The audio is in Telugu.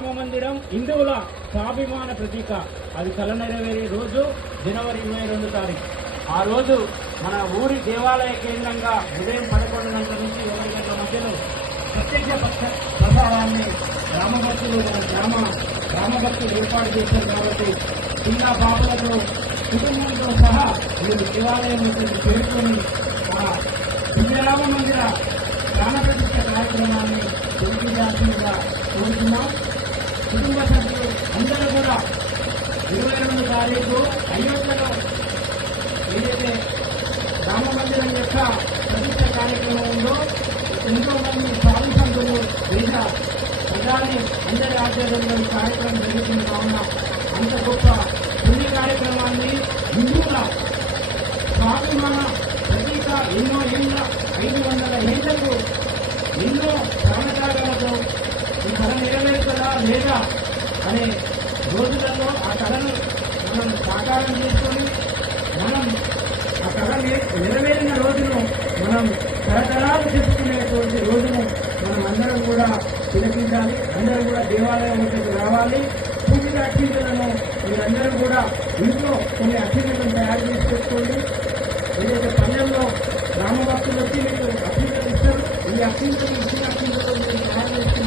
రామ మందిరం హిందువుల స్వాభిమాన ప్రతీక. అది కల నెరవేరే రోజు జనవరి 22 తారీఖు. ఆ రోజు మన ఊరి దేవాలయ కేంద్రంగా ఉదయం 11 గంటల నుంచి 1 గంటల మధ్యలో ప్రత్యక్ష ప్రసారాన్ని రామభక్తులు మన రామభక్తులు ఏర్పాటు చేశారు. కాబట్టి చిన్న బాబులతో కుటుంబంతో సహా మీరు దేవాలయం చేరుకొని విజయరామ మందిర ప్రాణప్రతిష్ఠ కార్యక్రమాన్ని జరిపించాల్సిందిగా కోరుతున్నాం. కుటుంబ సభ్యులు అందరూ కూడా 22 తారీఖు అయోధ్యలో ఏదైతే రామ మందిరం యొక్క ప్రతిష్ఠ కార్యక్రమం ఉందో ఎంతో మంది సాధు సంతులు దేశ ప్రధాని అందరి ఆధ్వర్యంలో ఈ కార్యక్రమం జరుగుతుంది. కావున అంత గొప్ప పుణ్య కార్యక్రమాన్ని హిందువుల స్వాభిమాన ప్రతీక ఎన్నో ఏళ్ళ 500 ఏళ్లకు ఎన్నో ప్రాణత్యాగాలతో ఈ కళ నెరవేరుతుందా లేదా అనే రోజులలో ఆ కళను మనం సాకారం చేసుకొని మనం ఆ కళ నెరవేరిన రోజును మనం తరతరాలు చెప్పుకునేటువంటి రోజును మనం అందరం కూడా తిలకించాలి. అందరం కూడా దేవాలయం వద్దకు రావాలి. పూజిత అక్షింతలను మీరందరూ కూడా ఇంట్లో కొన్ని అక్షింతలను తయారు చేసి పెట్టుకోండి. ఏదైతే పల్లెల్లో రామభక్తులు వచ్చి మీకు అక్షింతలు ఇస్తారు, ఈ అక్షింతలు ఇచ్చిన అక్షింతలు మీరు తయారు చేసి